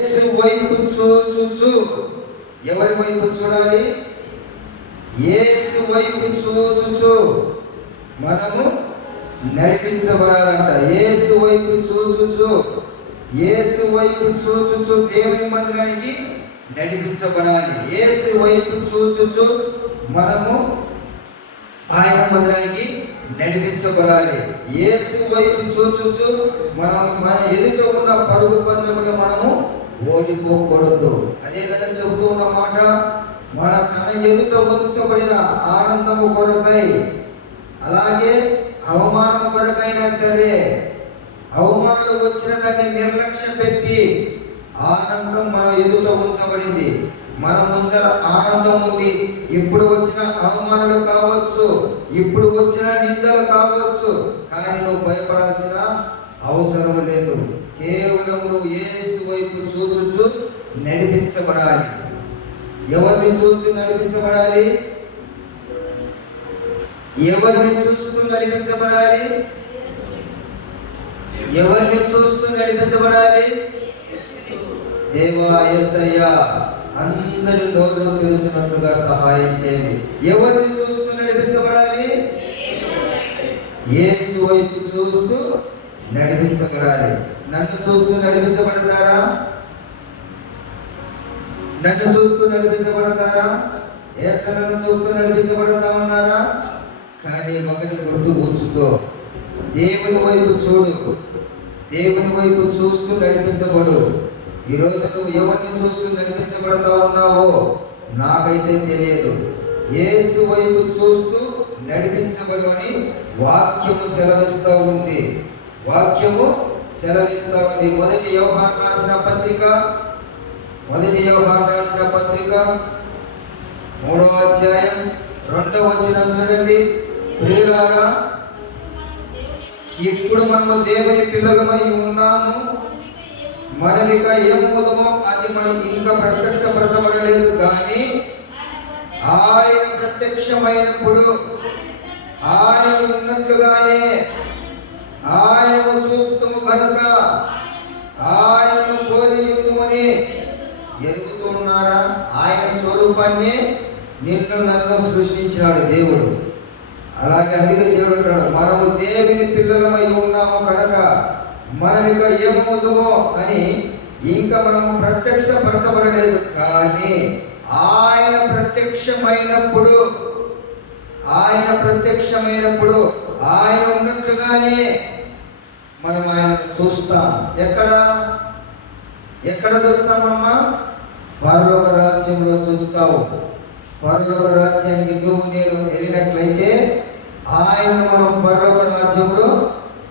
యేసు వైపు చూచుచు. ఎవరి వైపు చూడాలి? యేసు వైపు చూచుచు మనము నడిపించబడాలంట. యేసు వైపు చూచుచు, యేసు వైపు చూచుచు దేవుని మందిరానికి నడిపించబడాలి. యేసు వైపు చూచుచు మనము ఆయన మందిరానికి నడిపించబడాలి. యేసు వైపు చూచుచు మన ఎదుట ఉన్న పరుగు పందెములు మనము ఓడిపోకూడదు. అదే కదా చెబుతూ ఉన్న మాట. తన ఎదుట ఉంచబడిన ఆనందము కొరకై, అలాగే అవమానము కొరకైనా సరే, అవమానాలు వచ్చిన దాన్ని నిర్లక్ష్యం పెట్టి ఆనందం మన ఎదుట ఉంచబడింది. మన ముందర ఆనందం ఉంది. ఇప్పుడు వచ్చిన అవమానాలు కావచ్చు, ఇప్పుడు వచ్చిన నిందలు కావచ్చు, కానీ నువ్వు భయపడాల్సిన అవసరం లేదు. కేవలం నువ్వు యేసు వైపు చూచుచు నడిపించబడాలి. ఎవరిని చూసి నడిపించబడాలి? ఎవరిని చూస్తూ నడిపించబడాలి? ఎవరిని చూస్తూ నడిపించబడాలి? దేవా యేసయ్యా, అందరి నోరు తెరుచున్నట్లుగా సహాయం చేయండి. ఎవరిని చూస్తూ నడిపించబడాలి? యేసు వైపు చూస్తూ నడిపించబడాలి. నన్ను చూస్తూ నడిపించబడతారా? నన్ను చూస్తూ నడిపించబడతారా? యేసయ్యను చూస్తూ నడిపించబడతా ఉన్నారా? కానీ ఒకటి గుర్తు ఉంచుకో, దేవుని వైపు చూడు, దేవుని వైపు చూస్తూ నడిపించబడు. ఈరోజు నువ్వు ఎవరిని చూస్తూ నడిపించబడతా ఉన్నావో నాకైతే తెలియదు. యేసు వైపు చూస్తూ నడిపించబడమని వాక్యము సెలవిస్తూ ఉంది. వాక్యము సెలవిస్తూ ఉంది. మొదటి యోహాను రాసిన పత్రిక 3వ అధ్యాయం 2వ వచనం చూడండి. ప్రియులారా, ఇప్పుడు మనము దేవుని పిల్లలమై ఉన్నాము. మనమిక ఏమవుతామో అది మనకి ఇంకా ప్రత్యక్షపరచబడలేదు, కానీ ఆయన ప్రత్యక్షమైనప్పుడు ఆయన ఉన్నట్లుగానే ఆయనను చూపుతాము కనుక ఆయనను పోలి యుద్ధమని ఎదుగుతున్నారా? ఆయన స్వరూపాన్ని నిన్ను నన్ను సృష్టించినాడు దేవుడు. అలాగే అందుకే దేవుడు అంటాడు, మనము దేవుని పిల్లలమై ఉన్నాము కనుక మనమిక ఏమవుతామో అని ఇంకా మనము ప్రత్యక్షపరచబడలేదు, కానీ ఆయన ప్రత్యక్షమైనప్పుడు ఆయన ఉన్నట్లుగానే మనం ఆయనను చూస్తాం. ఎక్కడ చూస్తామమ్మా? పరలోక రాజ్యంలో చూస్తావు. పరలోక రాజ్యానికి నువ్వు నేను వెళ్ళినట్లయితే ఆయనను మనం పరలోక రాజ్యంలో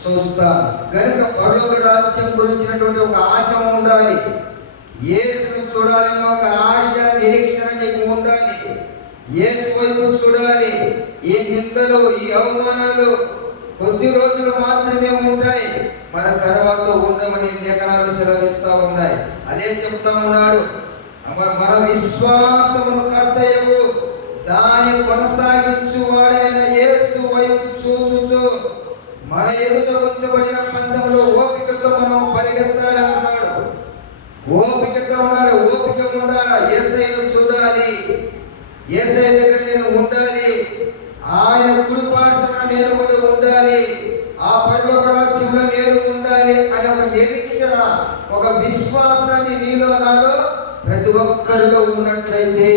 చూస్తాం. కనుక పరలోక రాజ్యం గురించినటువంటి ఒక ఆశ ఉండాలి. యేసును చూడాలని ఒక ఆశ, నిరీక్షణ నీకు ఉండాలి. యేసు వైపు చూడాలి. ఈ నిందలు, ఈ అవమానాలు కొద్ది రోజులు మాత్రమే ఉంటాయి, మన తర్వాత ఉండమని లేఖనాలు సెలవిస్తూ ఉన్నాయి. అదే చెప్తా ఉన్నాడు, మన విశ్వాసమును కర్తయ్యవు దాని కొనసాగించు వాడైన యేసు వైపు చూచుచు మన ఎదుట ఉంచబడిన పందెంలో ఓపికతో మనం పరిగెత్తాలంటున్నాడు. ఓపికతో ఉండాలి, ఓపిక ఉండాలి. యేసయ్యను చూడాలి, యేసయ్య దగ్గర నేను ఉండాలి, ఆయన కుడి పార్శ్వన నేను కూడా ఉండాలి, ఆ పరలోక రాజ్యంలో నేను ఉండాలి అనే ఒక నిరీక్షణ, ఒక విశ్వాసాన్ని నీలో నాలో ప్రతి ఒక్కరిలో ఉన్నట్లయితే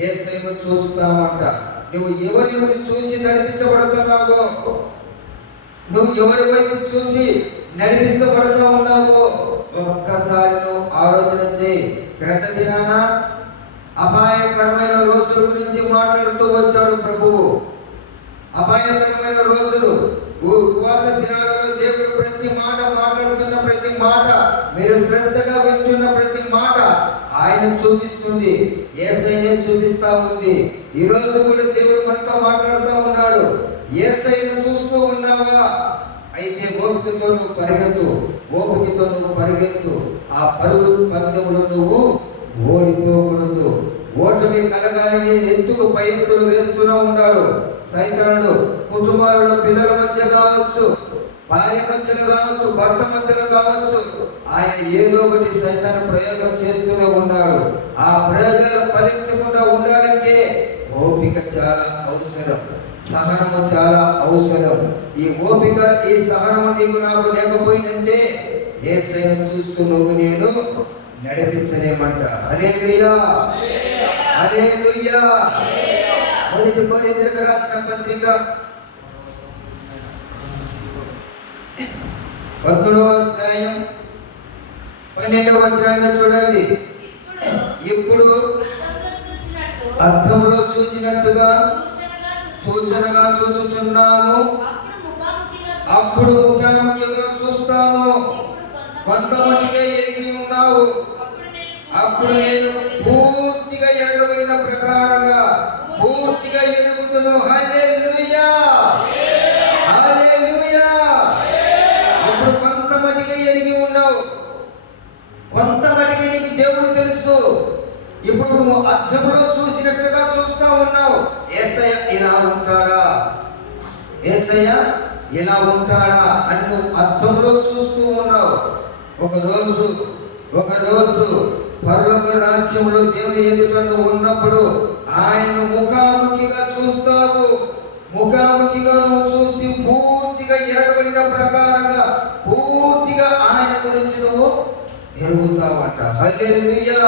యేసయ్యను చూస్తామంట. నువ్వు ఎవరిని చూసి నడిపించబడుతున్నావో, నువ్వు ఎవరి వైపు చూసి నడిపించబడుతూ ఉన్నావో ఒక్కసారి నువ్వు ఆలోచన చేయి. గత దినాన అపాయకరమైన రోజుల గురించి మాట్లాడుతూ వచ్చాడు ప్రభువు. అపాయకరమైన రోజులు, ఉపవాస దినాలలో దేవుడు ప్రతి మాట మాట్లాడుతున్న ప్రతి మాట, మీరు శ్రద్ధగా వింటున్న ప్రతి మాట ఆయన చూపిస్తుంది, యేసయ్యనే చూపిస్తా ఉంది. ఈరోజు కూడా దేవుడు మనతో మాట్లాడుతూ ఉన్నాడు. యేసయ్యను చూస్తూ ఉన్నావా? అయితే ఓపికతో నువ్వు పరిగెత్తు. ఆ పరుగు పందెములో నువ్వు ఓడిపోకూడదు. ఓటమి కలగాలని ఎత్తుకు పై ఎత్తులు వేస్తూనే ఉన్నాడు సైతానుడు. కుటుంబాలలో పిల్లల మధ్య కావచ్చు, భార్య మధ్యలో కావచ్చు, భర్త మధ్యలో కావచ్చు, ఆయన ఏదో ఒకటి సైతాన్ని ప్రయోగం చేస్తూనే ఉన్నాడు. ఆ ప్రయోగాలు ఫలించకుండా ఉండాలంటే ఓపిక చాలా అవసరం, సహనము చాలా అవసరం. ఈ ఓపిక, ఈ సహనము నీకు నాకు లేకపోయిందంటే యేసయ్యను చూస్తూ నువ్వు నేను నడిపించలేమంట. హల్లెలూయా, హల్లెలూయా. మొదటి కొరింథీయులకు రాసిన పత్రిక 11వ అధ్యాయం 12వ వచనాన్ని చూడండి. ఇప్పుడు అద్దములో చూచినట్టుగా సూచనగా చూచుచున్నాము, అప్పుడు ముఖాముఖిగా చూస్తాము. కొంతమందిగా ఎరిగి ఉన్నావు, అప్పుడు నేను పూర్తిగా ఎరగబడిన ప్రకారంగా పూర్తిగా ఎరుగుదును. హల్లెలూయా, హల్లెలూయా. ఇప్పుడు కొంతమందిగా ఎరిగి ఉన్నావు, కొంతమందికి నీకు దేవుడు తెలుసు. ఇప్పుడు నువ్వు అద్దములో చూసినట్టుగా చూస్తా ఉన్నావు. యేసయ్య ఇలా ఉంటాడా, యేసయ్య ఇలా ఉంటాడా అని నువ్వు అద్దములో చూస్తూ ఉన్నావు. ఒక రోజు పరలోక రాజ్యంలో దేవుని ఎదుట నువ్వు ఉన్నప్పుడు ఆయనను ముఖాముఖిగా చూస్తావు. ముఖాముఖిగా నువ్వు చూస్తే పూర్తిగా ఎరగబడిన ప్రకారంగా పూర్తిగా ఆయన గురించి నువ్వు ఎరుగుతావంట. హల్లెలూయా,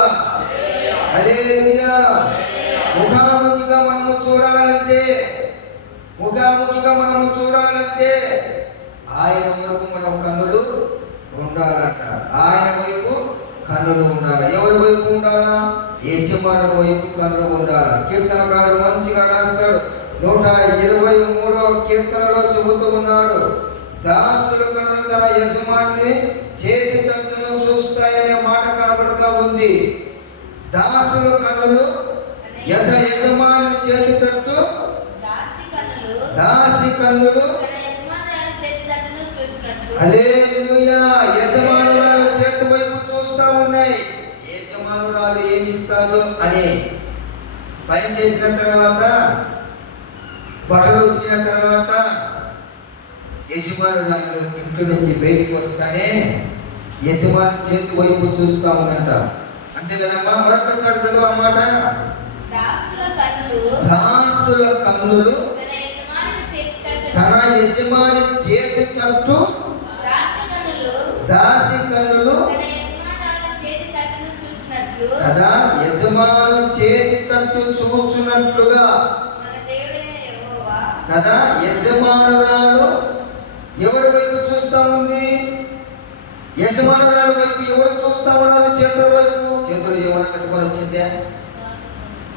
హల్లెలూయా. ముఖాముఖిగా మనము చూడాలంటే, ముఖాముఖిగా మనము చూడాలంటే ఆయన వరకు మనం కన్నులు ఉండాలంట. ఆయన వైపు కన్నులు ఉండాలి. ఎవరి వైపు ఉండాలా? యజమానుల వైపు కన్నులు ఉండాలి. కీర్తనకారుడు మంచిగా రాస్తాడు. 123వ కీర్తనలో చెబుతూ ఉన్నాడు, దాసుల కన్నులు తన యజమాని చేతి తట్టును చూస్తాయనే మాట కనబడుతూ ఉంది. దాసుల కన్నులు యజమాని చేతి తట్టు, దాసి కన్నులు హల్లెలూయా యజమానురాలు చేతి వైపు చూస్తా ఉన్నాయి. యజమానురాలు ఏమిస్తాదో అని పని చేసిన తర్వాత, బట్టలు ఉతికిన తర్వాత యజమానురాలు ఇంట్లో నుంచి బయటికి వస్తానే యజమాని చేతి వైపు చూస్తా ఉందంట. అంతే కదమ్మా. మరొక చోట చదువు ఆ మాట. దాసుల కన్నులు తన యజమాని చేతి తట్టు, దాసి కన్నులు కదా యజమాను చేతి తట్టు చూచున్నట్లుగా కదా. యజమానురాలు ఎవరి వైపు చూస్తా ఉంది? యజమానురాలు వైపు ఎవరు చూస్తా ఉన్నారు? చేతుల వైపు. చేతులు ఏమైనా పెట్టుకొని వచ్చిందే?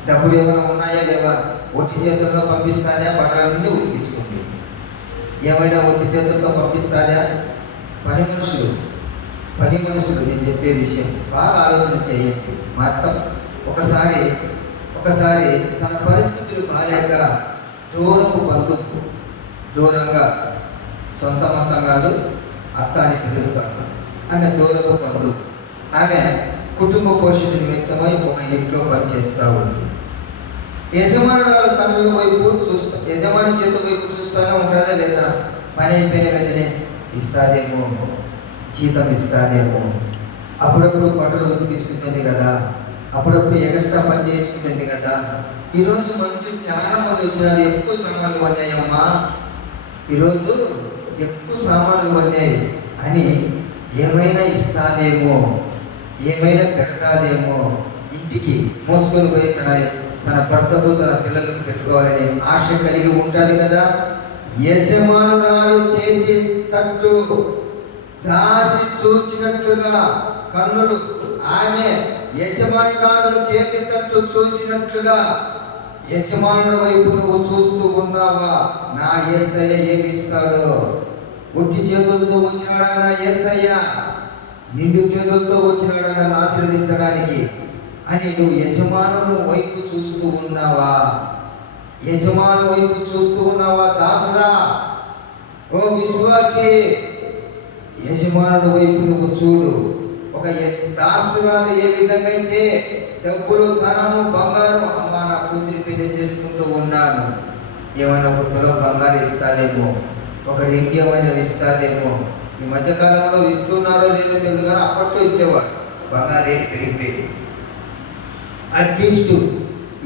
డబ్బులు ఏమైనా ఉన్నాయా లేవా? ఒట్టి చేతుల్లో పంపిస్తానే? బట్టలన్నీ ఉతికించుకుంది. ఏమైనా ఒట్టి చేతులతో పంపిస్తానే? పని మనుషులు నేను చెప్పే విషయం బాగా ఆలోచన చేయండి. మా అత్త ఒకసారి తన పరిస్థితులు బాలేక దూరపు బంధువు, దూరంగా సొంత మొత్తం కాదు, అత్త అని పిలుస్తాను, ఆమె దూరపు బంధువు. ఆమె కుటుంబ పోషణ నిమిత్తమై ఒక ఇంట్లో పనిచేస్తూ ఉంది. యజమానురాలు కన్నుల వైపు చూస్తా, యజమాని చేతి వైపు చూస్తూనే ఉంటుందా లేదా? పని అయిపోయిన వెంటనే ఇస్తాదేమో, జీతం ఇస్తాదేమో, అప్పుడప్పుడు బట్టలు ఉతికించుకుంటుంది కదా, అప్పుడప్పుడు ఎక్స్ట్రా పని చేయించుకుంటుంది కదా. ఈరోజు మనుషులు చాలా మంది వచ్చినారు, ఎక్కువ సామాన్లు పడినాయమ్మా, ఈరోజు ఎక్కువ సామాన్లు పడినాయి అని ఏమైనా ఇస్తాదేమో, ఏమైనా పెడతాదేమో, ఇంటికి మోసుకొని పోయి తన భర్తకు తన పిల్లలకు పెట్టుకోవాలని ఆశ కలిగి ఉంటుంది కదా. యజమానురాలు చేతి తట్టు దాసి చూచినట్లుగా కన్నులు, ఆమె యజమానురాలు చేతి తట్టు చూసినట్లుగా యజమానుల వైపు నువ్వు చూస్తూ ఉన్నావా? నా యేసయ్య ఏమిస్తాడో? ఉట్టి చేతులతో వచ్చినాడా నా యేసయ్య? నిండు చేతులతో వచ్చినాడా నన్ను ఆశీర్వదించడానికి అని నువ్వు యజమానుల వైపు చూస్తూ ఉన్నావా? యజమాను వైపు చూస్తూ ఉన్నావా? దాసుడా, ఓ విశ్వాసి, యజమానుల వైపు నువ్వు చూడు. ఒక దాసురాలు ఏ విధంగా అయితే డబ్బులు, ధనము, బంగారం, అమ్మ నా కూతురి పెళ్లి చేసుకుంటూ ఉన్నాను, ఏమైనా ఒక తులం బంగారం ఇస్తాదేమో, ఒక రింగ్ ఏమైనా ఇస్తాదేమో. ఈ మధ్యకాలంలో ఇస్తున్నారో లేదో తెలియదు, కానీ అప్పట్లో ఇచ్చేవారు. బంగారు రేటు పెరిగిపోయింది. అట్లీస్ట్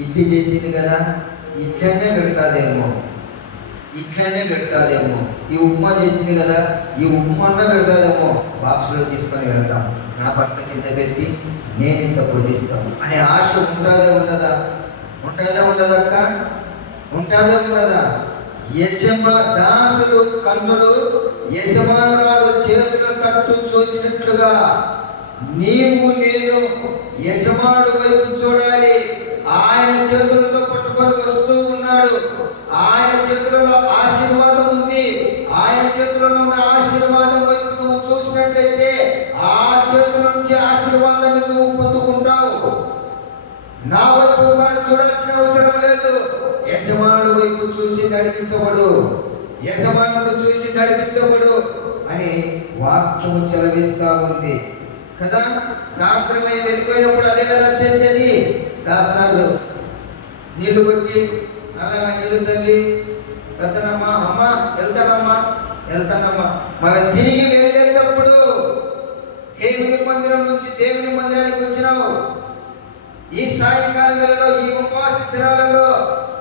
ఇడ్లీ చేసింది కదా, ఇట్లనే పెడతాదేమో, ఇట్లనే పెడతాదేమో. ఈ ఉప్మా చేసింది కదా, ఈ ఉప్మా పెడతాదేమో. బాక్స్లో తీసుకొని వెళ్తాం. నా భర్త కింద పెట్టి నేను ఇంత భుజిస్తాను అనే ఆశ ఉంటుందా ఉండదా? ఉంటుందా ఉండదక్క? ఉంటుందా ఉండదా? దాసులు కన్నులు యజమానురాలు చేతుల తట్టు చూసినట్లుగా నీవు నేను యజమానుడు వైపు చూడాలి. ఆయన చేతులతో పట్టుకొని వస్తూ ఉన్నాడు. ఆయన చేతులలో ఆశీర్వాదం ఉంది. ఆయన చేతులలో ఉన్న ఆశీర్వాదం వైపు నువ్వు చూసినట్లయితే ఆ చేతుల నుంచి ఆశీర్వాదాన్ని నువ్వు పొందుకుంటావు. నా వైపు మనం చూడాల్సిన అవసరం లేదు. యజమానుడి వైపు చూసి నడిపించబడు, యజమానుడు చూసి నడిపించబడు అని వాక్యము చెలవిస్తా ఉంది కదా. సాయంత్రమై వెళ్ళిపోయినప్పుడు అదే కదా చేసేది. దాసనాలు నీళ్లు కొట్టి అలా నీళ్లు చల్లి వెళ్తానమ్మా, అమ్మ వెళ్తానమ్మా, వెళ్తానమ్మా. మళ్ళీ తిరిగి వెళ్ళేటప్పుడు దేవుని మందిరం నుంచి దేవుని మందిరానికి వచ్చినావు. ఈ సాయంకాలం వేళలో, ఈ ఉపవాస దినాలలో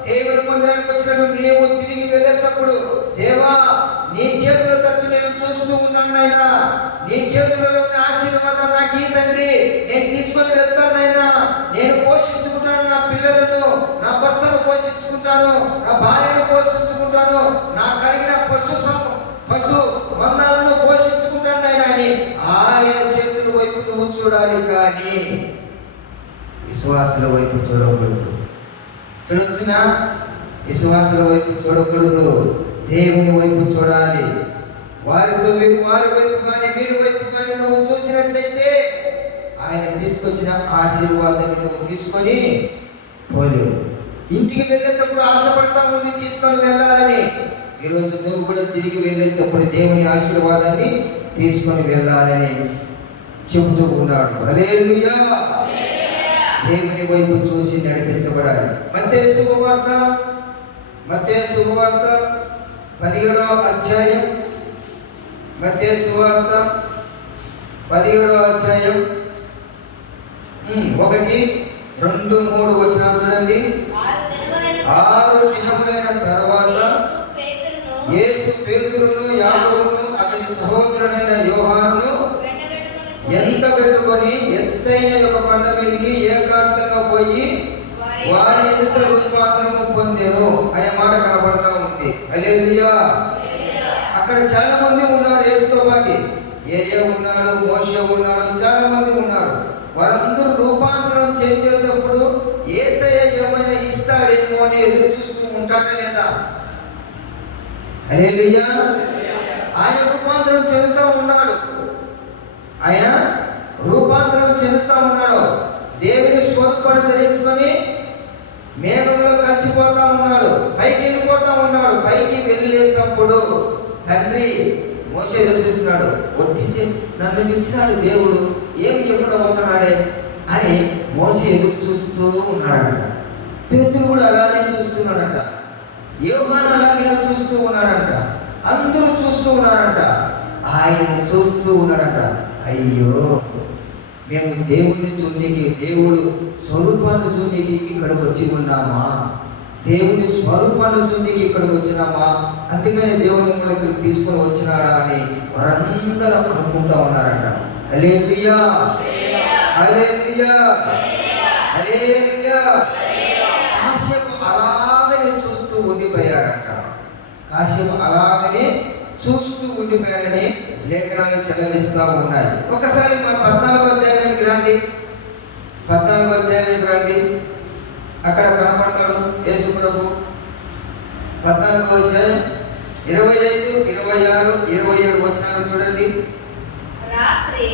దేవుని మందిరానికి వచ్చినప్పుడు నీవు తిరిగి వెళ్ళేటప్పుడు, దేవా నీ చేతుల తట్టు నేను చూస్తూ ఉన్నాను నాయనా, నీ చేతులలో ఉన్న ఆశీర్వాదం నాకు ఈ తండ్రి, నేను తీసుకొని వెళ్తాను నాయనా. నేను పోషించుకుంటాను నా పిల్లలను, నా భర్తను పోషించుకుంటాను, నా భార్యను పోషించుకుంటాను, నా కలిగిన పశు మందాలను పోషించుకుంటాను నాయనా అని ఆయన చేతుల వైపు నువ్వు చూడాలి. కానీ విశ్వాసుల వైపు చూడకూడదు. చూడొచ్చునా? విశ్వాసుల వైపు చూడకూడదు, దేవుని వైపు చూడాలి. వారితో వారి వైపు కానీ వీరి వైపు కానీ నువ్వు చూసినట్లయితే ఆయన తీసుకొచ్చిన ఆశీర్వాదాన్ని నువ్వు తీసుకొని పోలేవు. ఇంటికి వెళ్ళేటప్పుడు ఆశపడతా ఉంది తీసుకొని వెళ్ళాలని. ఈరోజు నువ్వు కూడా తిరిగి వెళ్ళేటప్పుడు దేవుని ఆశీర్వాదాన్ని తీసుకొని వెళ్ళాలని చెబుతూ ఉన్నాడు. హల్లెలూయా. దేవుని వైపు చూసి నడిపించబడాలి. మత్తయి శుభవార్త 17వ అధ్యాయం, మత్తయి శుభవార్త 17వ అధ్యాయం 1, 2, 3 వచనాలు చూడండి. 6 దినములైన తర్వాత యేసు పేతురును, యాకోబును, అతని సహోదరుడైన యోహానును ఎంత పెట్టుకొని ఎత్తైన ఒక కొండ మీదకి ఏకాంతంగా పోయి వారి ఎదుట రూపాంతరము పొందెను అనే మాట కనబడతా ఉంది. హల్లెలూయా. అక్కడ చాలా మంది ఉన్నారు యేసుతో పాటు. ఏలియా ఉన్నాడు, మోషే ఉన్నాడు, చాలా మంది ఉన్నారు. వారందరూ రూపాంతరం చెందేటప్పుడు యేసయ్య ఏమైనా ఇస్తాడేమో అని ఎదురు చూస్తూ ఉంటాడా లేదా? హల్లెలూయా. ఆయన రూపాంతరం చెందుతూ ఉన్నాడు. ఆయన రూపాంతరం చెందుతా ఉన్నాడు. దేవుని స్వరూపాన్ని ధరించుకొని మేఘంలో కలిసిపోతా ఉన్నాడు, పైకి వెళ్ళిపోతా ఉన్నాడు. పైకి వెళ్ళేటప్పుడు తండ్రి మోసే ఎదురు చూస్తున్నాడు. ఒట్టించి నన్ను పిలిచినాడు దేవుడు, ఏమి ఎప్పుడు పోతున్నాడే అని మోసే ఎదురు చూస్తూ ఉన్నాడంట. పేతురు కూడా అలాగే చూస్తున్నాడంట. యోహాను అలాగే చూస్తూ ఉన్నాడంట. అందరూ చూస్తూ ఉన్నారంట. ఆయన చూస్తూ ఉన్నాడంట. అయ్యో, మేము దేవుణ్ణి చూడనీకి, దేవుడు స్వరూపాన్ని చూడనీకి ఇక్కడికి వచ్చి ఉన్నామా? దేవుని స్వరూపాన్ని చూడనీకి ఇక్కడికి వచ్చినామా? అందుకని దేవుడు మమ్మల్ని ఇక్కడికి తీసుకొని వచ్చినాడా అని వారందరూ అనుకుంటా ఉన్నారంట. హల్లెలూయా, హల్లెలూయా, హల్లెలూయా. కాసేపు అలాగనే చూస్తూ ఉండిపోయారంట. కాసేపు అలాగనే చూస్తూ ఉండిపోయారని లేఖనాలు చెలవిస్తూ ఉన్నాయి. ఒకసారి మా 14వ అధ్యాయానికి రండి. 14వ అధ్యాయానికి రండి. అక్కడ కనపడతాడు యేసు ప్రభు. 14వ అధ్యాయం 25, 26, 27 వచనాలు చూడండి. రాత్రి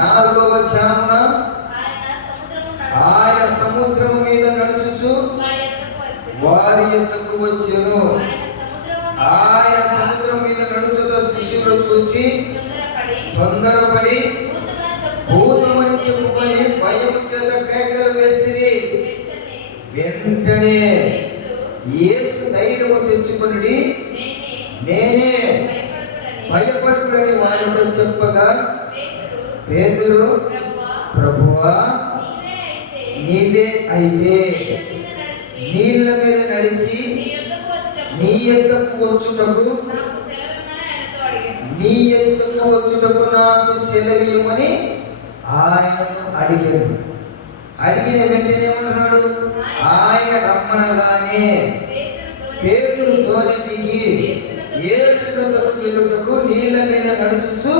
4వ జామున ఆయన సముద్రము మీద నడుచుచు వారి యొద్దకు వచ్చెను. ఆయన సముద్రం మీద నడుచుట శిష్యులు చూచి తొందరపడి భూతమని చెప్పుకొని భయము చేత కేకలు వేసిరి. వెంటనే యేసు ధైర్యము తెచ్చుకొనుడి, నేనే, భయపడకుడని వారితో చెప్పగా పేతురు, ప్రభువా నీవే అయితే నీళ్ళ మీద నడిచి నీ యొద్దకు వచ్చుటకు నాకు సెలవీయమని ఆయనను అడిగాను. అడిగిన వెంటనే ఏమంటున్నాడు? ఆయన రమ్మనగానే పేతురు తోనె దిగి యేసునొద్దకు వెళ్ళుటకు నీళ్ళ మీద నడుచుచు,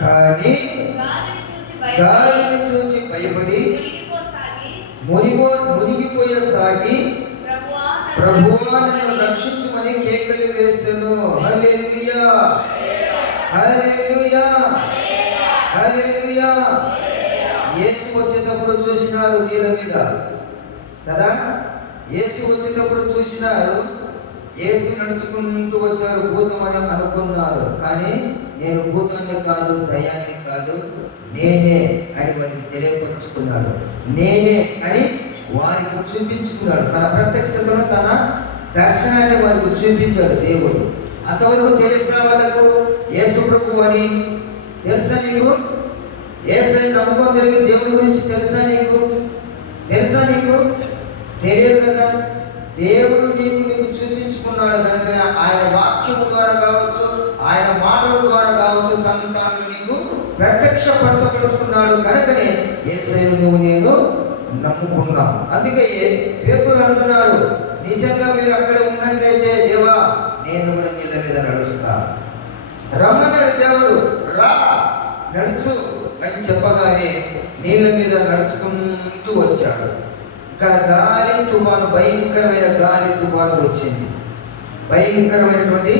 కానీ గాలిని చూచి భయపడి మునిగిపోయసాగి ప్రభువా నన్ను రక్షించుమని కేకలు వేసెను. హల్లెలూయా, హల్లెలూయా, హల్లెలూయా. యేసు వచ్చేటప్పుడు చూసినారు నీళ్ళ మీద కదా, యేసు వచ్చేటప్పుడు చూసినారు. యేసు నడుచుకుంటూ వచ్చారు, భూతం అని అనుకున్నారు. కానీ నేను భూతాన్ని కాదు, దయ్యాన్ని కాదు, నేనే అని వారికి తెలియపరుచుకున్నాడు. నేనే అని వారికి చూపించుకున్నాడు. తన ప్రత్యక్షతను, తన దర్శనాన్ని వారికి చూపించాడు దేవుడు. అంతవరకు తెలుసా వాళ్ళకు యేసు ప్రభువు అని? తెలుసా నీకు? యేసుని నమ్ముకొని తిరిగి దేవుని గురించి తెలుసా నీకు? తెలుసా నీకు? తెలియదు కదా. దేవుడు నీకు చూపించుకున్నాడు కనుక ఆయన వాక్యము ద్వారా కావచ్చు, ఆయన మాటల ద్వారా కావచ్చు, తను తానుగా నీకు ప్రత్యక్షపరచపరుచుకున్నాడు కనుకనే యేసయ్యను నువ్వు నేను నమ్ముకున్నాం. అందుకే పేతురు అంటున్నాడు, నిజంగా మీరు అక్కడ ఉన్నట్లయితే దేవా నేను కూడా నీళ్ళ మీద నడుస్తా. రమ్మన్నాడు దేవుడు, రా నడుచు అని చెప్పగానే నీళ్ళ మీద నడుచుకుంటూ వచ్చాడు. ఇక్కడ గాలి తుఫాను, భయంకరమైన గాలి తుఫాను వచ్చింది. భయంకరమైనటువంటి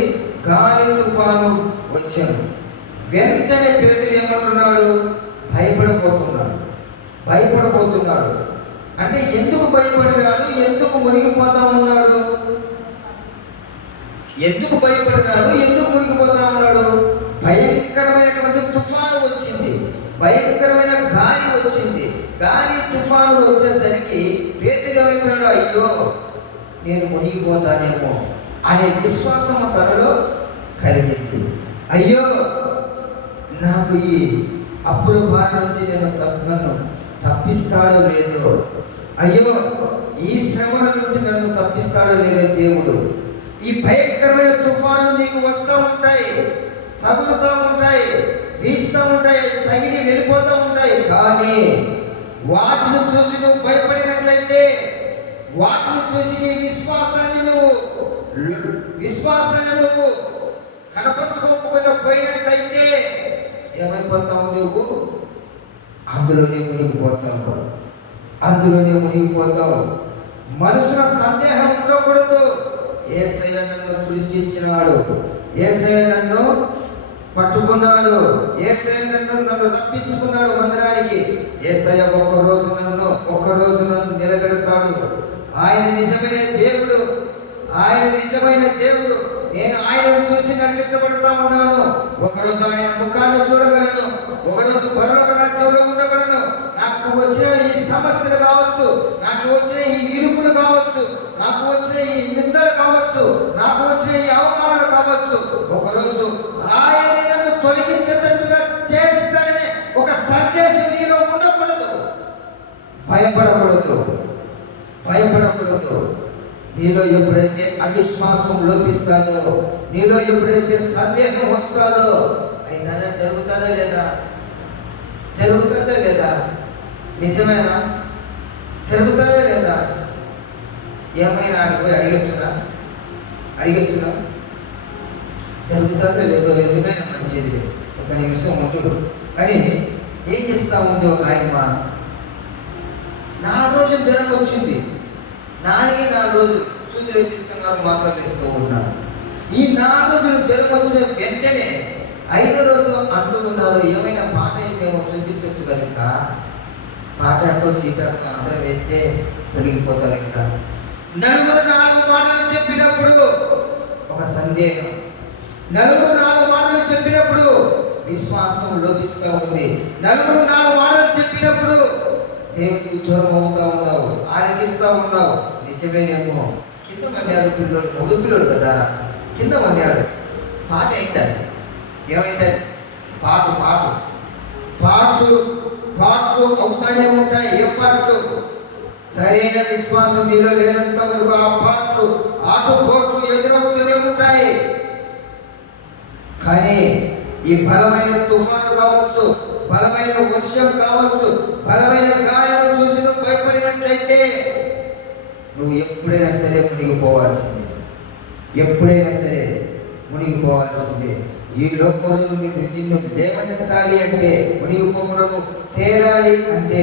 గాలి తుఫాను వచ్చాడు. వెంటనే పేతురు ఏమంటున్నాడు? భయపడబోతున్నాడు. అంటే ఎందుకు భయపడినాడు? ఎందుకు మునిగిపోతా ఉన్నాడు? ఎందుకు భయపడినాడు? ఎందుకు మునిగిపోతా ఉన్నాడు? భయంకరమైనటువంటి తుఫాను వచ్చింది, భయంకరమైన గాలి వచ్చింది. గాలి తుఫాను వచ్చేసరికి పేతురు ఏమైపోయాడు? అయ్యో నేను మునిగిపోతానేమో అనే విశ్వాసం తనలో కలిగింది. అయ్యో నాకు ఈ అప్పుల బారి నుంచి నన్ను తప్పిస్తాడో లేదో, అయ్యో ఈ శ్రమల నుంచి నన్ను తప్పిస్తాడో లేదో దేవుడు. ఈ భయంకరమైన తుఫాను నీకు వస్తూ ఉంటాయి, తగులుతూ ఉంటాయి, వీస్తూ ఉంటాయి, తగిలి వెళ్ళిపోతూ ఉంటాయి. కానీ వాటిని చూసి నువ్వు భయపడినట్లయితే, వాటిని చూసి నీ విశ్వాసాన్ని నువ్వు కనపరచుకోకపోయినా పోయినట్లయితే ఏమైపోతావు? నువ్వు అందులోనే మునిగిపోతావు. మనసున సందేహం ఉండకూడదు. యేసయ్య నన్ను సృష్టించినాడు, యేసయ్య నన్ను పట్టుకున్నాడు, యేసయ్య నన్ను రప్పించుకున్నాడు మందిరానికి. యేసయ్య ఒక్కరోజు నన్ను నిలబెడతాడు. ఆయన నిజమైన దేవుడు, ఆయన నిజమైన దేవుడు. నేను ఆయనను చూసి నడిపించబడతా ఉన్నాను. ఒకరోజు ఆయన ముఖాన్ని చూడగలను, ఒకరోజు పరలోక రాజ్యంలో ఉండగలను. నాకు వచ్చిన ఈ సమస్యలు కావచ్చు, నాకు వచ్చిన ఈ ఇరుకులు కావచ్చు, నాకు వచ్చిన ఈ నిందలు కావచ్చు, నాకు వచ్చిన ఈ అవమానాలు కావచ్చు, ఒకరోజు ఆయన నన్ను తొలగించేటట్టుగా చేస్తాడనే ఒక సందేశం నీలో ఉండకూడదు. భయపడకూడదు. నీలో ఎప్పుడైతే అవిశ్వాసం లోపిస్తాదో, నీలో ఎప్పుడైతే సందేహం వస్తాదో, అయినా జరుగుతుందా లేదా? నిజమేనా? జరుగుతుందా లేదా? ఏమైనా ఆడిపోయి అడిగచ్చునా? జరుగుతుందో లేదో? ఎందుకైనా మంచిది, ఒక నిమిషం ఉండు. కానీ ఏం చేస్తా ఉంది ఒక ఆయమ్మ, 4 రోజులు జ్వరం వచ్చింది, 4 రోజులు సూదులు వేపిస్తున్నారు, మాత్రలు వేస్తూ ఉన్నారు. ఈ 4 రోజులు జ్వరం వచ్చిన వెంటనే 5వ రోజు అంటూ ఉన్నారు, ఏమైనా పాట ఏమో చూపించవచ్చు కదా, పాటకో సీటాకో అందరూ వేస్తే తొలగిపోతారు కదా. 4 మాటలు చెప్పినప్పుడు ఒక సందేహం, 4 మాటలు చెప్పినప్పుడు విశ్వాసం లోపిస్తూ ఉంది. 4 మాటలు చెప్పినప్పుడు దేవునికి దూరం అవుతా ఉన్నావు, ఆలకిస్తూ ఉన్నావు. నిజమేనేమో, కింద మన్యాడు పిల్లడు, మగ పిల్లడు కదా, కింద మన్యాడు. పాట ఏంటది? ఏమైంటది? పాటలు అవుతానే ఉంటాయి. ఏ పాటలు? సరైన విశ్వాసం మీలో లేనంత వరకు ఆ పాటలు ఆటుపోట్లు ఎదురవుతూనే ఉంటాయి. కానీ ఈ బలమైన తుఫాను కావచ్చు, బలమైన వర్షం కావచ్చు, బలమైన గాలిని చూసి నువ్వు భయపడినట్లయితే నువ్వు ఎప్పుడైనా సరే మునిగిపోవాల్సిందే. ఎప్పుడైనా సరే మునిగిపోవాల్సిందే. ఈ లోకంలో నిన్ను లేవనెత్తాలి అంటే, మునిగిపోకుండా నువ్వు తేలాలి అంటే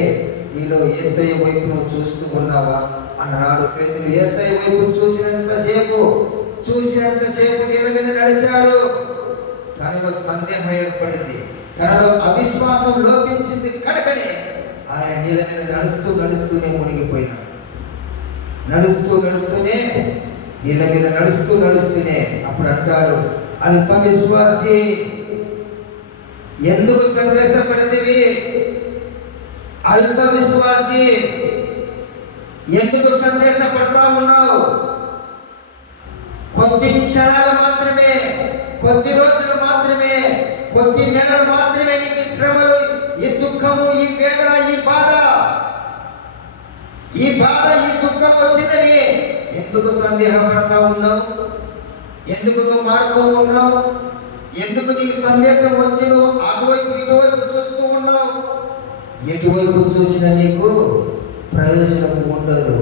నీలో యేసయ్య వైపు నువ్వు చూస్తూ ఉన్నావా అన్నాడు పేతురు. యేసయ్య వైపు చూసినంతసేపు నీళ్ళ మీద నడిచాడు. తనలో సందేహం ఏర్పడింది, తనలో అవిశ్వాసం లోపించింది కనుకనే ఆయన నీళ్ళ మీద నడుస్తూనే మునిగిపోయినాడు. నడుస్తూనే నీళ్ళ మీద నడుస్తూనే అప్పుడు అంటాడు, అల్ప విశ్వాసి, ఎందుకు సందేశపడితివి? అల్ప విశ్వాసి, ఎందుకు సందేశపడతా ఉన్నావు? కొద్ది క్షణాలు మాత్రమే, కొద్ది రోజులు మాత్రమే, కొద్ది నెలలు మాత్రమే నీకు శ్రమలు, ఈ దుఃఖము, ఈ వేదన, ఈ బాధ, ఈ దుఃఖం వచ్చిందని ఎందుకు సందేహపడతా ఉన్నావు? ఎందుకు నువ్వు మారుతూ ఉన్నావు? ఎందుకు నీ సందేశం వచ్చి నువ్వు అటువైపు ఇటువైపు చూస్తూ ఉన్నావు? ఎటువైపు చూసినా నీకు ప్రయోజనం ఉండదు.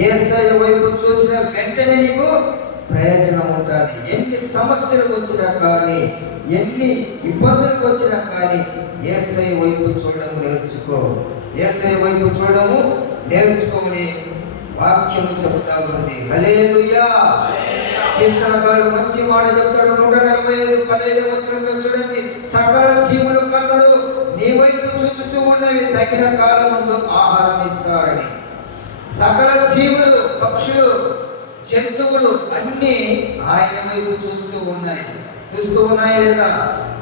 యేసయ్య వైపు చూసిన వెంటనే నీకు ప్రయోజనం ఉంటుంది. ఎన్ని సమస్యలు వచ్చినా కానీ, ఎన్ని ఇబ్బందులకు వచ్చినా కానీ యేసయ్య వైపు చూడడం నేర్చుకో. యేసయ్య వైపు చూడము నేర్చుకోమని వాక్యము చెబుతా ఉంది. హల్లెలూయా. కీర్తనకారుడు మంచి మాట చెప్తాడు. 145:15 వచనంలో చూడండి, సకల జీవుల కన్నులు నీ వైపు చూచుచూ ఉన్నవి, తగిన కాలమందు ఆహారం ఇస్తాడని. సకల జీవులు, పక్షులు, జంతువులు అన్నీ ఆయన వైపు చూస్తూ ఉన్నాయి లేదా?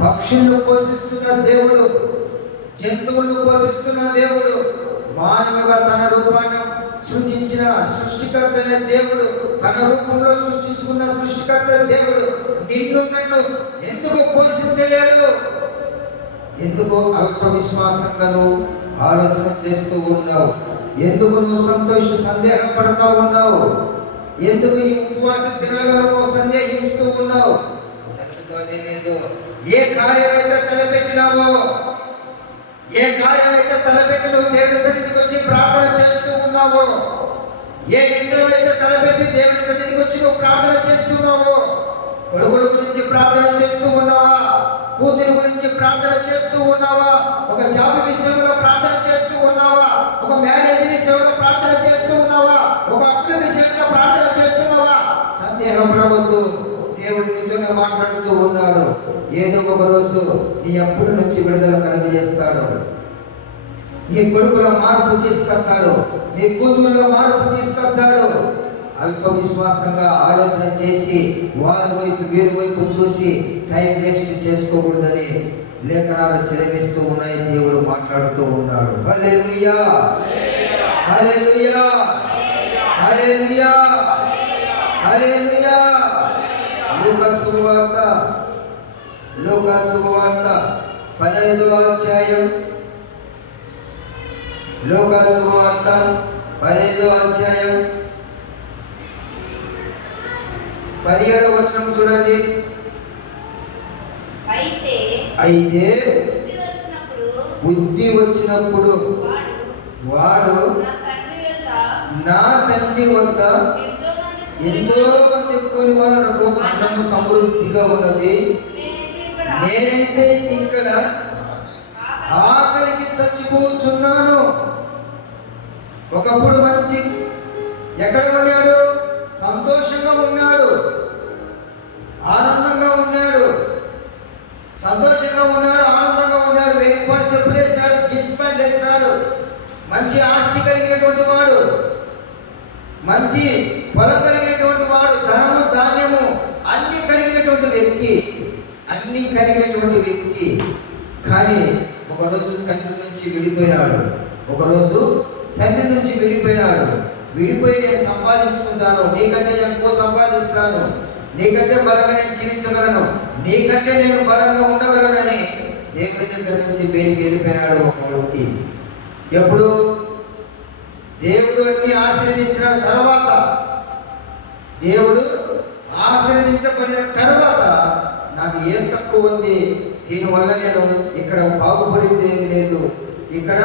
పక్షులను పోషిస్తున్న దేవుడు, జంతువులను పోషిస్తున్న దేవుడు, మానవుగా తన రూపాన్ని సృష్టించిన సృష్టికర్త దేవుడు, తన రూపంలో సృష్టించుకున్న సృష్టికర్త దేవుడు నిన్ను నన్ను ఎందుకు పోషించలేడు? ఎందుకు అల్ప విశ్వాసంగా నువ్వు ఆలోచన చేస్తూ ఉన్నావు? ఎందుకు నువ్వు సందేహపడతా ఉన్నావు? ఎందుకు ఈ ఉపవాస దినాలలో నువ్వు సందేహిస్తూ ఉన్నావు? జరుగుతూనే లేదు. ఏ కార్యమైతే తలపెట్టి నువ్వు దేవుడి సన్నిధికి వచ్చి ప్రార్థన చేస్తూ ఉన్నావో, ఏ విషయమైతే తలపెట్టి దేవుడి సన్నిధికి వచ్చి నువ్వు ప్రార్థన చేస్తున్నావో, కొడుకుల గురించి ప్రార్థన చేస్తూ ఉన్నావా? కూతురు గురించి ప్రార్థన చేస్తూ ఉన్నావా? ఒక జాబ్ విషయంలో ప్రార్థన చేస్తూ ఉన్నావా? ఒక మ్యారేజ్ విషయంలో ప్రార్థన చేస్తూ ఉన్నావా? ఒక అప్పుల విషయంలో ప్రార్థన చేస్తున్నావా? సందేహపడవద్దు. దేవుడు నీతోనే మాట్లాడుతూ ఉన్నాడు. ఏదో ఒక రోజు నీ అప్పుల నుంచి విడుదల కలుగజేస్తాడు. నీ కొడుకుల మార్పు తీసుకొస్తాడు, నీ కూతురులో మార్పు తీసుకొచ్చాడు. అల్ప విశ్వాసంగా ఆలోచన చేసి వారి వైపు వీరి వైపు చూసి టైం వేస్ట్ చేసుకోకూడదని లేఖనాలు చెలవిస్తూ ఉన్నాయి. దేవుడు మాట్లాడుతూ ఉన్నాడు. హల్లెలూయా, హల్లెలూయా, హల్లెలూయా, హల్లెలూయా. లూకా శుభవార్త 15వ అధ్యాయం, లూకా శుభవార్త 15వ అధ్యాయం 17వ వచనం చూడండి. అయితే బుద్ధి వచ్చినప్పుడు వాడు నా తండ్రి వద్ద ఎంతో మంది కూలి వాళ్ళకు అన్నము సమృద్ధిగా ఉన్నది, నేనైతే ఇక్కడ ఆకలికి చచ్చిపోతున్నాను. ఒకప్పుడు మంచి ఎక్కడ ఉన్నాడు? సంతోషంగా ఉన్నాడు, ఆనందంగా ఉన్నాడు, ఆనందంగా ఉన్నాడు. 1000 రూపాయలు చెప్పులు వేసినాడు, జీన్స్ ప్యాంట్ వేసినాడు. మంచి ఆస్తి కలిగినటువంటి వాడు, మంచి పొలం కలిగినటువంటి వాడు, ధనము ధాన్యము అన్ని కలిగినటువంటి వ్యక్తి. కానీ ఒకరోజు తండ్రి నుంచి వెళ్ళిపోయినాడు. విడిపోయి నేను సంపాదించుకుంటాను, నీకంటే ఎక్కువ సంపాదిస్తాను, నీకంటే బలంగా నేను జీవించగలను, నీకంటే నేను బలంగా ఉండగలనని దేవుని దగ్గర నుంచి బయటికి వెళ్ళిపోయినాడు ఒక వ్యక్తి. ఎప్పుడు? దేవుడు అన్ని ఆశీర్వదించిన తర్వాత, దేవుడు ఆశీర్వదించబడిన తర్వాత నాకు ఏం తక్కువ ఉంది, దీనివల్ల నేను ఇక్కడ బాగుపడింది ఏం లేదు, ఇక్కడ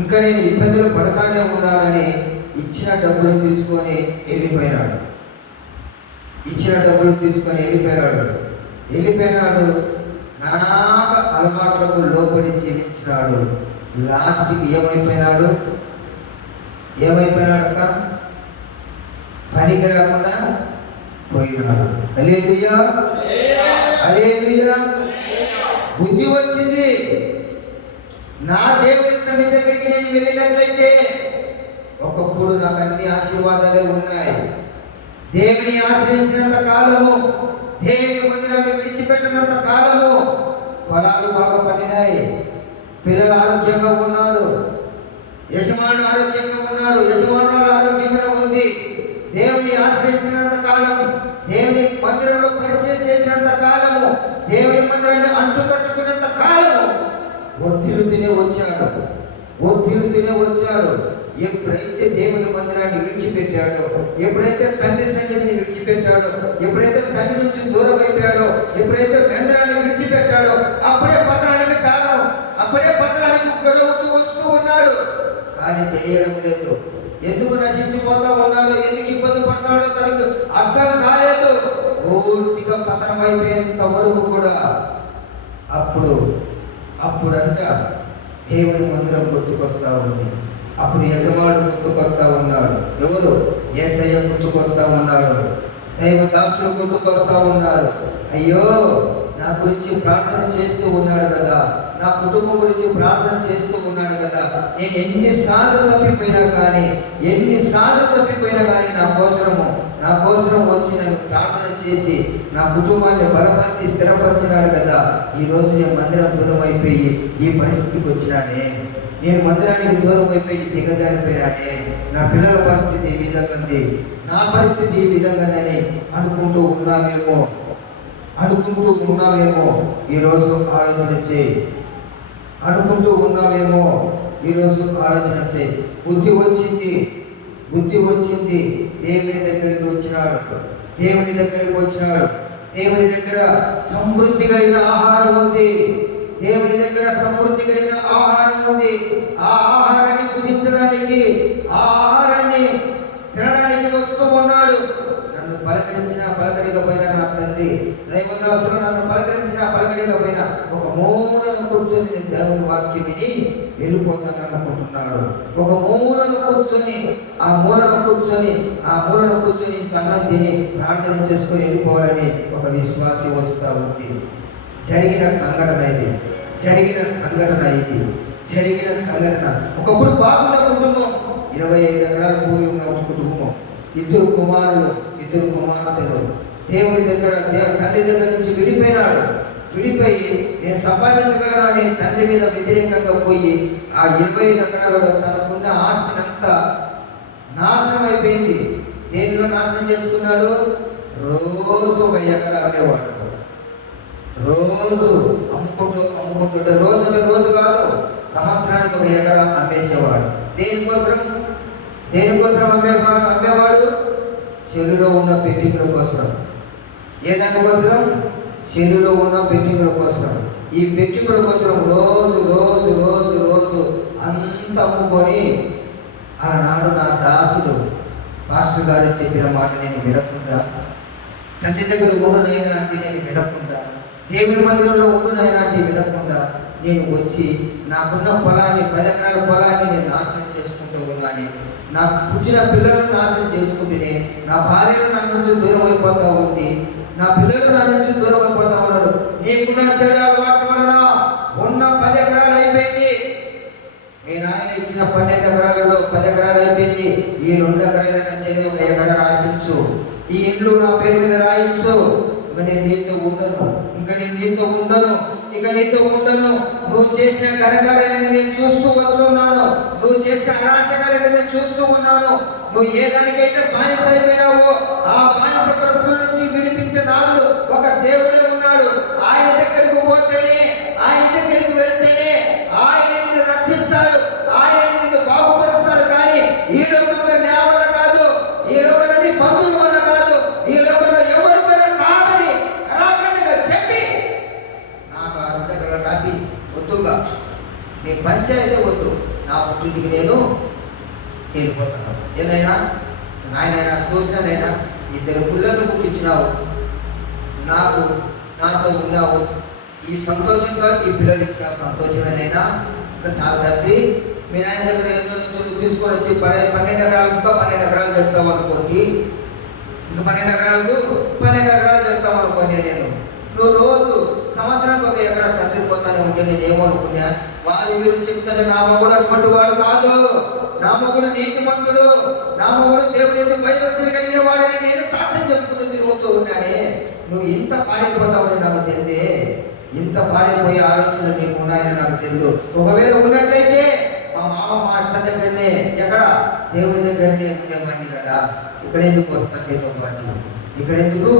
ఇంకా నేను ఇబ్బందులు పడతానే ఉన్నానని ఇచ్చిన డబ్బులు తీసుకొని వెళ్ళిపోయినాడు. ఇచ్చిన డబ్బులు తీసుకొని వెళ్ళిపోయినాడు. నానాక అలవాట్లకు లోబడి జీవించినాడు. లాస్ట్కి ఏమైపోయినాడు అక్క? పనికి రాకుండా పోయినాడు. హల్లెలూయా, హల్లెలూయా. బుద్ధి వచ్చింది. నా దేవుని సన్నిధి దగ్గరికి నేను వెళ్ళినట్లయితే ఒకప్పుడు నాకు అన్ని ఆశీర్వాదాలే ఉన్నాయి. దేవుని ఆశ్రయించినంత కాలము, దేవుని మందిరాన్ని విడిచిపెట్టినంత కాలము పొలాలు బాగా పండినాయి, పిల్లలు ఆరోగ్యంగా ఉన్నారు, యజమానుడు ఆరోగ్యంగా ఉన్నాడు, యజమానురాలు ఆరోగ్యంగా ఉంది. దేవుని ఆశ్రయించినంత కాలం, దేవుని మందిరంలో పరిచయం చేసినంత కాలము, దేవుని మందిరాన్ని అంటుకట్టుకున్నంత కాలము వర్ధిల్లుతూనే వచ్చాడు. ఎప్పుడైతే దేవుని మందిరాన్ని విడిచిపెట్టాడో, ఎప్పుడైతే తండ్రి సన్నిధిని విడిచిపెట్టాడో, ఎప్పుడైతే తండ్రి నుంచి దూరం అయిపోయాడో, ఎప్పుడైతే మందిరాన్ని విడిచిపెట్టాడో అప్పుడే పతనానికి కారణం, అప్పుడే పతనానికి గురవుతూ వస్తూ ఉన్నాడు. కానీ తెలియడం లేదు. ఎందుకు నశించిపోతా ఉన్నాడో, ఎందుకు ఇబ్బంది పడుతున్నాడో తనకు అర్థం కాలేదు. పూర్తిగా పతనం అయిపోయేంత వరకు కూడా అప్పుడంట దేవుని మందిరం గుర్తుకొస్తా ఉంది. అప్పుడు యజమానుడు గుర్తుకొస్తా ఉన్నాడు. ఎవరు? యేసయ్య గుర్తుకొస్తా ఉన్నాడు. దైవదాసులు గుర్తుకొస్తా ఉన్నారు. అయ్యో, నా గురించి ప్రార్థన చేస్తూ ఉన్నాడు కదా, నా కుటుంబం గురించి ప్రార్థన చేస్తూ ఉన్నాడు కదా, నేను ఎన్నిసార్లు తప్పిపోయినా కానీ నా కోసరం వచ్చి నన్ను ప్రార్థన చేసి నా కుటుంబాన్ని బలపరిచి స్థిరపరిచినాడు కదా, ఈరోజు నేను మందిరం దూరం అయిపోయి ఈ పరిస్థితికి వచ్చినానే, నేను మందిరానికి దూరం అయిపోయి దిగజారిపోయినానే, నా పిల్లల పరిస్థితి ఈ విధంగా ఉంది, నా పరిస్థితి ఈ విధంగానని అనుకుంటూ ఉన్నామేమో ఈరోజు ఆలోచన చేయి. బుద్ధి వచ్చింది. దేవుని దగ్గరికి వచ్చినాడు. దేవుని దగ్గర సమృద్ధి కలిగిన ఆహారం ఉంది. ఆ ఆహారాన్ని భుజించడానికి, ఆ ఆహారాన్ని తినడానికి వస్తూ ఉన్నాడు. నన్ను పలకరించినా పలకరికపోయినా నా తండ్రి, దైవదాసులు నన్ను పలకరించినా పలకరికపోయినా ఒక మూలను కూర్చొని నేను దేవుని వాక్యం విని వెళ్ళిపోతాను అనుకుంటున్నాడు. ఒక మూలను కూర్చొని కన్నం తిని ప్రార్థన చేసుకొని వెళ్ళిపోవాలని ఒక విశ్వాసి వస్తూ ఉంది. జరిగిన సంఘటన ఒకప్పుడు బాగున్న కుటుంబం, 25 ఎకరాల భూమి ఉన్న ఒక కుటుంబం, 2 కుమారులు 2 కుమార్తెలు. దేవుని దగ్గర తండ్రి దగ్గర నుంచి విడిపోయి నేను సంపాదించగలను అని తండ్రి మీద వ్యతిరేకంగా పోయి ఆ 25 ఎకరాలలో తనకున్న ఆస్తినంతా నాశనం అయిపోయింది. దేనిలో నాశనం చేసుకున్నాడు? రోజు 1 ఎకరా అమ్మేవాడు. రోజు అమ్ముకుంటుంటే రోజు కాదు, సంవత్సరానికి 1 ఎకరా అమ్మేసేవాడు. దేనికోసం అమ్మేవాడు? చెరువులో ఉన్న బెట్టింగ్ల కోసం. ఏ దానికోసం? చెరువులో ఉన్న బెట్టింగ్ల కోసం. ఈ బెట్టింగ్ల కోసం రోజు అంత అమ్ముకొని, ఆనాడు నా దాసుడు పాస్టర్ గారు చెప్పిన మాట నేను వినకుండా, తండ్రి దగ్గర ఉండు నాయనా అంటే నేను వినకుండా, దేవుని మందిరంలో ఉండు నాయనా అంటే వినకుండా, నేను వచ్చి నాకున్న పొలాన్ని 10 ఎకరాల పొలాన్ని నేను నాశనం చేసుకుంటూ ఉన్నాను. నా పుట్టిన పిల్లలను నాశనం చేసుకుంటేనే నా భార్యను నా నుంచి దూరం అయిపోతా ఉంది, నా పిల్లలు నా నుంచి దూరం అయిపోతా ఉన్నారు. నీకున్న చెడు అలవాట్ల వలన ఉన్న 10 ఎకరాలు అయిపోయింది. మీ నాయన ఇచ్చిన 12 ఎకరాలలో 10 ఎకరాలు అయిపోయింది. ఈ 2 ఎకరాలైనా చెడు 1 ఎకరా రాయించు, ఈ ఇల్లు నా పేరు మీద రాయించు. ఇంకా నేను నీతో ఉండను. ఇక నీతో ఉండను, నువ్వు చేసిన ఘనకార్యాలను నేను చూస్తూ వచ్చున్నాను, నువ్వు చేసిన అరాచకాలను నేను చూస్తూ ఉన్నాను. నువ్వు ఏ దానికైతే బానిస అయిపోయినావో ఆ బానిస బ్రతుకుల నుంచి విడిపించే నాదుడు ఒక దేవుడే ఉన్నాడు. ఆయన దగ్గరకు పోతేనే, ఆయన దగ్గరికి వెళ్తేనే ఆయన నిన్ను రక్షిస్తాడు, ఆయన నిన్ను బాగుపరుస్తాడు. కానీ ఈ లోకంలో నా వల్ల కాదు, ఈ లోకంలో నీ బంధువుల వల్ల కాదు, ఈ లోకంలో ఎవరి వల్ల కాదని కరాఖండిగా చెప్పి నాకు ఆ రెండగల రాపి వద్దుగా, నీ పంచాయతీ వద్దు, నా పుట్టింటికి నేను వెళ్ళిపోతాను. ఏదైనా నాయనైనా చూసినానైనా ఇద్దరు పిల్లలను పుట్టించినావు, నాతో ఉన్నావు, ఈ సంతోషంగా ఈ పిల్లలు ఇచ్చిన సంతోషమేనైనా ఇంకా చాలా తండ్రి. మీ నాయన దగ్గర ఏదో నుంచి నువ్వు తీసుకొని వచ్చి 12 ఎకరాలు ఇంకా 12 ఎకరాలు చేస్తావు అనుకోండి, ఇంకా 12 ఎకరాలు చేస్తావు అనుకోండి. నువ్వు రోజు సంవత్సరానికి 1 ఎకరా తల్లిపోతానే ఉంటే నేను ఏమనుకున్నా, వీరు చెప్తాను నా మగుడు అటువంటి వాడు కాదు, నా మగుడు నీతిమంతుడు, నా మగుడు దేవుని ఎందుకు భయభక్తులు కలిగిన వాడని నేను సాక్ష్యం చెప్పుకుంటూ తిరుగుతూ ఉన్నానే. నువ్వు ఇంత పాడైపోతావని నాకు తెలియదే, ఇంత పాడైపోయే ఆలోచనలు నీకు ఉన్నాయని నాకు తెలియదు. ఒకవేళ ఉన్నట్లయితే మా అత్త దగ్గరనే, ఎక్కడ దేవుని దగ్గరనే ఉండేవాడిని కదా, ఇక్కడెందుకు వస్తాను నీతో పాటు, ఇక్కడెందుకు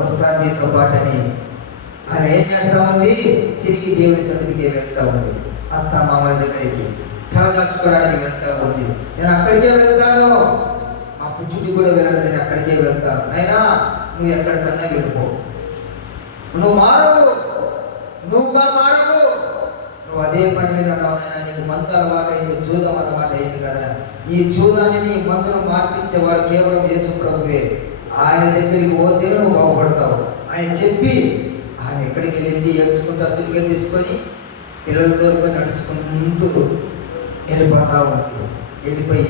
వస్తాను నీతో పాటు అని ఆమె ఏం చేస్తా ఉంది, తిరిగి దేవుని సన్నిధికి వెళ్తా ఉంది, అత్త మామల దగ్గరికి తలదాచుకోవడానికి వెళ్తా ఉంది. నేను అక్కడికే వెళ్తాను, మా పుట్టింటికి కూడా వెళ్ళను, నేను అక్కడికే వెళ్తాను. అయినా నువ్వు ఎక్కడికన్నా వెళ్ళిపో, నువ్వు మారవు, నువ్వుగా మారవు, నువ్వు అదే పని మీద అన్నావు. నైనా నీకు మందు అలవాటు అయింది, చూదం అలవాటు అయింది కదా, ఈ చూదాన్ని నీ మందును మార్పించేవాడు కేవలం యేసు ప్రభువే. ఆయన దగ్గరికి పోతే నువ్వు బాగుపడతావు ఆయన చెప్పి ఆమె ఎక్కడికి వెళ్ళింది, ఏడ్చుకుంటూ సులిగా తీసుకొని పిల్లల దొరికి నడుచుకుంటూ వెళ్ళిపోతా ఉంది. వెళ్ళిపోయి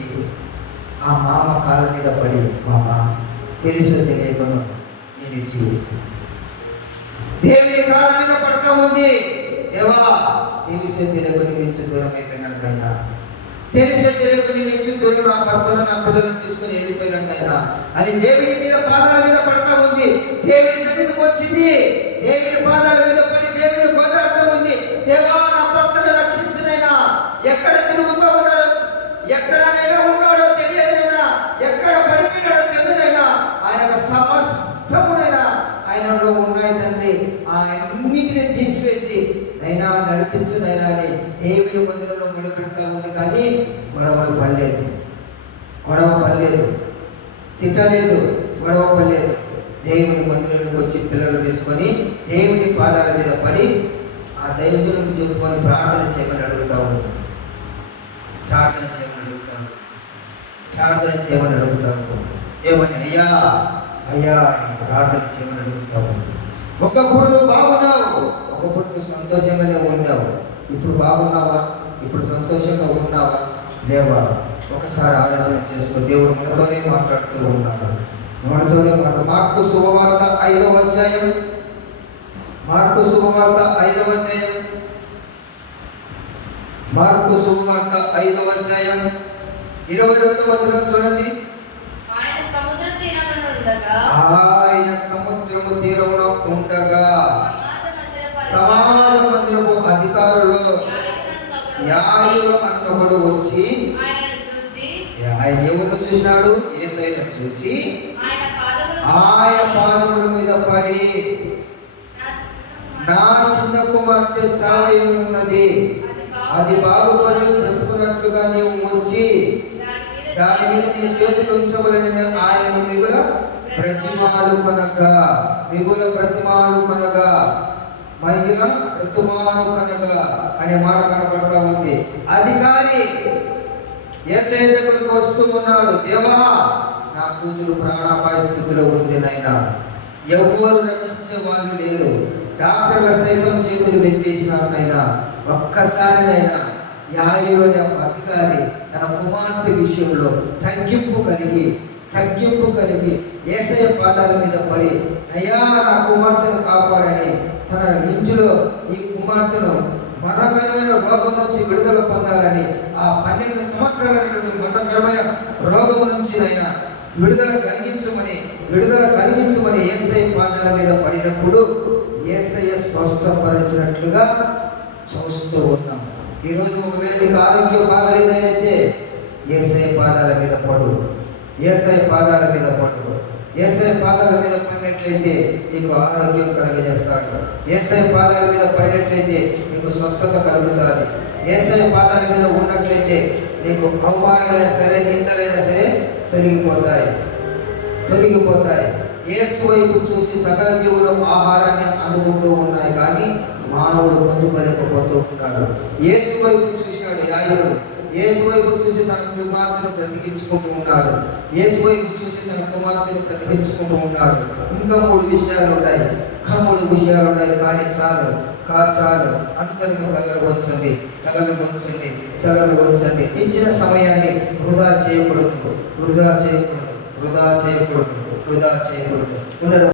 ఆ మామ కాళ్ళ మీద పడి, మామ తెలుసో తెలియకుండా నేను ఇచ్చి దేవుని కాళ్ళ మీద పడతా ఉంది. దేవా తెలిసే తెలియకుండా నుంచి దూరం అయిపోయినట్టయినా, తెలిసే తెలియకుండా నుంచి దూరం నా భర్తను నా పిల్లలను తీసుకుని వెళ్ళిపోయినట్టయినా అని దేవుని మీద పాదాల మీద పడతా ఉంది. దేవుని సన్నిధికి వచ్చింది, దేవుని పాదాల మీద పడి దేవుని గోదాడుతూ ఉంది. దేవా నా భర్తను రక్షించినైనా, ఎక్కడ తిరుగుతూ ఉన్నాడో, ఎక్కడనైనా ఉన్నాడో తెలియదునైనా, ఎక్కడ పడిపోయినాడో తెలియనైనా, ఆయన సమస్తమునైనా ఆయనలో ఉన్నాయి తండ్రి, అన్నిటిని తీసివేసి నైనా నడిపించునైనా అని దేవుని మందిరంలో ముడిపెడతా ఉంది. కానీ గొడవ పడలేదు, తిట్టలేదు, గొడవ పడలేదు. దేవుని మందిరంలోకి వచ్చి పిల్లలు తీసుకొని దేవుని పాదాల మీద పడి ఆ దైవజనులకు చెప్పుకొని ప్రార్థన చేయమని అడుగుతా ఉంది. ప్రార్థన చేయమని అడుగుతా ఉంది. ఏమని అయ్యా అయ్యా అని ప్రార్థన చేయమని అడుగుతా ఉంది. ఒకప్పుడు నువ్వు బాగున్నావు, ఒకప్పుడు నువ్వు సంతోషంగానే ఉన్నావు, ఇప్పుడు బాగున్నావా, ఇప్పుడు సంతోషంగా ఉన్నావా లేవా? ఒకసారి ఆలోచన చేసుకో. దేవుడు మనతోనే మాట్లాడుతూ ఉన్నాడు, మనతోనే మార్కు శుభవార్త 5వ అధ్యాయం, మార్కు శుభవార్త 5వ అధ్యాయం, మార్కు శుభవార్త 5వ అధ్యాయం 22వ వచనం చూడండి. ఆయన సముద్రము తీరమున ఉండగా సమాజ మందిరపు అధికారులు యాయిరు అన్నొకడు వచ్చి, ఆయన ఎవరిని చూసినాడు? యేసయ్యను చూచి ఆయన పాదముల మీద పడి, నా చిన్న కుమార్తె చావైనది, అది బాగుపడి బ్రతుకున్నట్లుగా నీవు వచ్చి దాని మీద నీ చేతులు ఉంచవలని ఆయన మిగుల బ్రతిమాలు కొనగా అనే మాట కనపడతా ఉంది. అధికారి యేసయ్య దగ్గరకు వస్తూ ఉన్నాడు. దేవా నా కూతురు ప్రాణాపాయ స్థితిలో ఉంది నాయనా, ఎవ్వరు రక్షించే వాళ్ళు లేరు, డాక్టర్ల సైతం చేతులు వెత్తేసినారు నాయనా, ఒక్కసారినైనా యాయిరు అనే అధికారి తన కుమార్తె విషయంలో తగ్గింపు కలిగి యేసయ్య పాదాల మీద పడి, అయ్యా నా కుమార్తెను కాపాడని తన ఇంటిలో ఈ కుమార్తెను మరణకరమైన రోగం నుంచి విడుదల పొందాలని, ఆ 12 సంవత్సరాలైనటువంటి మరణకరమైన రోగం నుంచి ఆయన విడుదల కలిగించమని యేసయ్య పాదాల మీద పడినప్పుడు యేసయ్య స్వస్థపరిచినట్లుగా చూస్తూ ఉన్నాం. ఈరోజు ఒకవేళ నీకు ఆరోగ్యం బాగలేదనైతే యేసయ్య పాదాల మీద పడు, యేసయ్య పాదాల మీద పడు. యేసయ్య పాదాల మీద పడినట్లయితే నీకు ఆరోగ్యం కలుగజేస్తాడు. యేసయ్య పాదాల మీద పడినట్లయితే నీకు స్వస్థత కలుగుతుంది. యేసయ్య పాదాల మీద ఉన్నట్లయితే నీకు అవమానాలైనా సరే, నిందలైనా సరే తొలగిపోతాయి. యేసు వైపు చూసి సకల జీవులు ఆహారాన్ని అందుకుంటూ ఉన్నాయి, కానీ మానవులు పొందుకోలేకపోతూ ఉంటారు. యేసు వైపు చూశాడు యాయోరు. యేసు వైపు చూసి తన కుమార్తెను బ్రతికించుకుంటూ ఉన్నాడు. యేసు వైపు చూసి తన కుమార్తెను బ్రతికించుకుంటూ ఉన్నాడు. ఇంకా 3 విషయాలు ఉన్నాయి, కానీ చాలు. అందరికీ తలలు వంచండి. ఇచ్చిన సమయాన్ని వృధా చేయకూడదు. ఉండడం